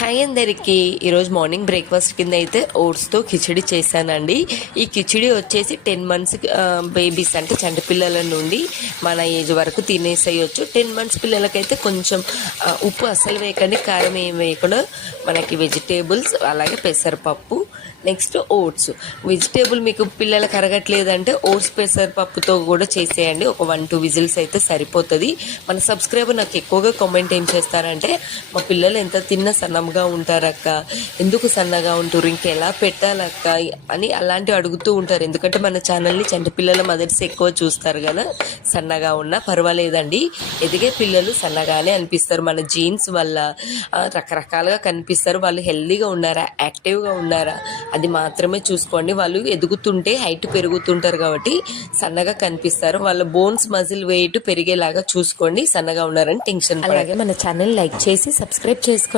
Hi అందరికి ఈరోజు morning breakfast కింద అయితే ఓట్స్తో కిచిడి చేశానండి. ఈ కిచిడి వచ్చేసి 10 months బేబీస్ అంటే చంటి పిల్లల నుండి మన ఏజ్ వరకు తినేసేయచ్చు. 10 months పిల్లలకైతే కొంచెం ఉప్పు అస్సలు వేయకండి, కారం ఏం వేయకుండా మనకి వెజిటేబుల్స్ అలాగే పెసరపప్పు, నెక్స్ట్ ఓట్స్. వెజిటేబుల్ మీకు పిల్లలకు అరగట్లేదంటే ఓట్స్ పెసరపప్పుతో కూడా చేసేయండి. ఒక 1-2 విజిల్స్ అయితే సరిపోతుంది. మన సబ్స్క్రైబర్ నాకు ఎక్కువగా కామెంట్ ఏం చేస్తారంటే, మా పిల్లలు ఎంత తిన్నా సన్నగా ఉంటారక్క, ఎందుకు సన్నగా ఉంటారు, ఇంకెలా పెట్టాలక్క అని అలాంటివి అడుగుతూ ఉంటారు. ఎందుకంటే మన ఛానల్ని చంటి పిల్లల మదర్స్ ఎక్కువ చూస్తారు కదా. సన్నగా ఉన్నా పర్వాలేదండి, ఎదిగే పిల్లలు సన్నగానే అనిపిస్తారు. మన జీన్స్ వల్ల రకరకాలుగా కనిపిస్తారు. వాళ్ళు హెల్దీగా ఉన్నారా, యాక్టివ్గా ఉన్నారా అది మాత్రమే చూసుకోండి. వాళ్ళు ఎదుగుతుంటే హైట్ పెరుగుతుంటారు కాబట్టి సన్నగా కనిపిస్తారు. వాళ్ళ బోన్స్ మజిల్ వెయిట్ పెరిగేలాగా చూసుకోండి. సన్నగా ఉన్నారని టెన్షన్. అలాగే మన ఛానల్ లైక్ చేసి సబ్స్క్రైబ్ చేసుకోండి.